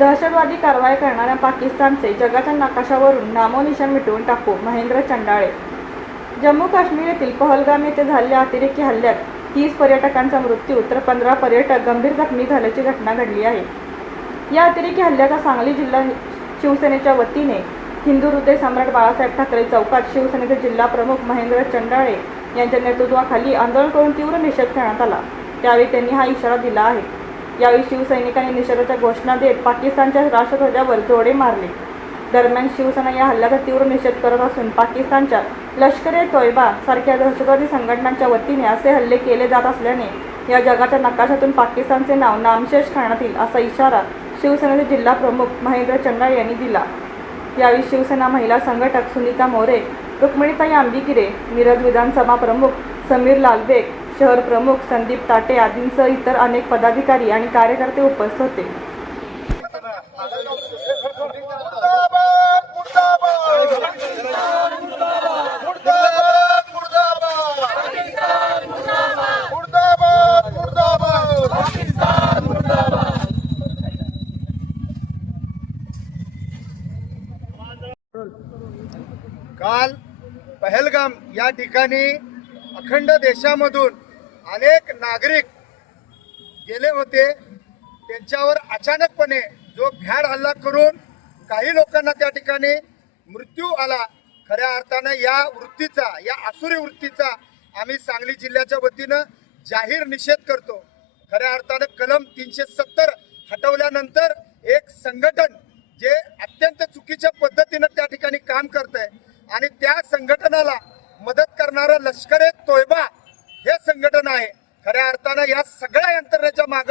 दहशतवादी कारवाई करणाऱ्या पाकिस्तानचे जगाच्या नकाशावरून नामोनिशान मिटवून टाकू महेंद्र चंडाळे जम्मू काश्मीर येथील पहलगाम येथे झालेल्या अतिरेकी हल्ल्यात तीस पर्यटकांचा मृत्यू तर पंधरा पर्यटक गंभीर जखमी झाल्याची घटना घडली आहे या अतिरेकी हल्ल्याचा सांगली जिल्हा शिवसेनेच्या वतीने हिंदू हृदय सम्राट बाळासाहेब ठाकरे चौकात शिवसेनेचे जिल्हा प्रमुख महेंद्र चंडाळे यांच्या नेतृत्वाखाली आंदोलन करून तीव्र निषेध करण्यात आला त्यावेळी त्यांनी हा इशारा दिला आहे यावेळी शिवसैनिकांनी निषेधाच्या घोषणा देत पाकिस्तानच्या राष्ट्रध्वजावर जोडे मारले दरम्यान शिवसेना या हल्ल्याचा तीव्र निषेध करत असून पाकिस्तानच्या लष्कर ए तोयबा सारख्या दहशतवादी संघटनांच्या वतीने असे हल्ले केले जात असल्याने या जगाच्या नकाशातून पाकिस्तानचे नाव नामशेष करण्यात येईल असा इशारा शिवसेनेचे जिल्हा प्रमुख महेंद्र चंगाळे यांनी दिला यावेळी शिवसेना महिला संघटक सुनीता मोरे रुक्मिणीताई आंबिकिरे मिरज विधानसभा प्रमुख समीर लालबेग शहर प्रमुख संदीप ताटे आदींसह इतर अनेक पदाधिकारी आणि कार्यकर्ते उपस्थित होते काल पहलगाम या ठिकाणी अखंड देशामधून अनेक नागरिक गेले होते त्यांच्यावर अचानकपणे जो भ्याड हल्ला करून काही लोकांना त्या ठिकाणी मृत्यू आला खऱ्या अर्थानं या वृत्तीचा या आसुरी वृत्तीचा आम्ही सांगली जिल्ह्याच्या वतीनं जाहीर निषेध करतो खऱ्या अर्थानं कलम तीनशे सत्तर हटवल्यानंतर एक संघटन जे अत्यंत चुकीच्या पद्धतीनं त्या ठिकाणी काम करत आहे आणि त्या संघटनाला मदत करणारं लष्कर तोयबा हे संघटन आहे खऱ्या अर्थानं या सगळ्या यंत्रणेच्या माग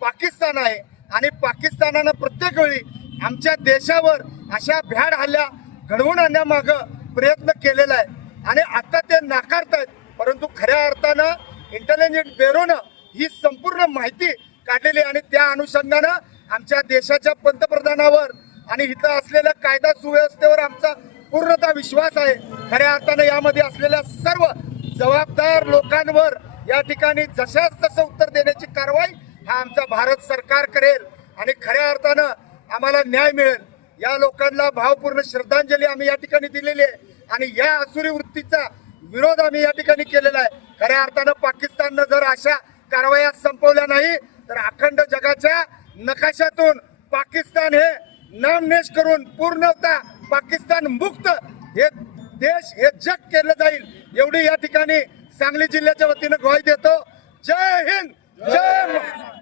पाकिस्तान आहे आणि पाकिस्तानानं प्रत्येक वेळी आमच्या देशावर अशा भ्याड हल्ल्या घडवून आणण्यामाग प्रयत्न केलेला आहे आणि आता ते नाकारतायत परंतु खऱ्या अर्थानं इंटेलिजंट ब्युरोनं ही संपूर्ण माहिती काढलेली आणि त्या अनुषंगानं आमच्या देशाच्या पंतप्रधानावर आणि इथं असलेल्या कायदा सुव्यवस्थेवर आमचा पूर्णतः विश्वास आहे खऱ्या अर्थानं यामध्ये असलेल्या सर्व जबाबदार लोकांवर या ठिकाणी जशाच तसं उत्तर देण्याची कारवाई हा आमचा भारत सरकार करेल आणि खऱ्या अर्थानं आम्हाला न्याय मिळेल या लोकांना भावपूर्ण श्रद्धांजली आम्ही या ठिकाणी दिलेली आहे आणि या असुरी वृत्तीचा विरोध आम्ही या ठिकाणी केलेला आहे खऱ्या अर्थानं पाकिस्ताननं जर अशा कारवाया संपवल्या नाही तर अखंड जगाच्या नकाशातून पाकिस्तान हे नामनेश करून पूर्णतः पाकिस्तान मुक्त हे देश हे जग केलं जाईल एवढी या ठिकाणी सांगली जिल्ह्याच्या वतीनं ग्वाही देतो जय हिंद जय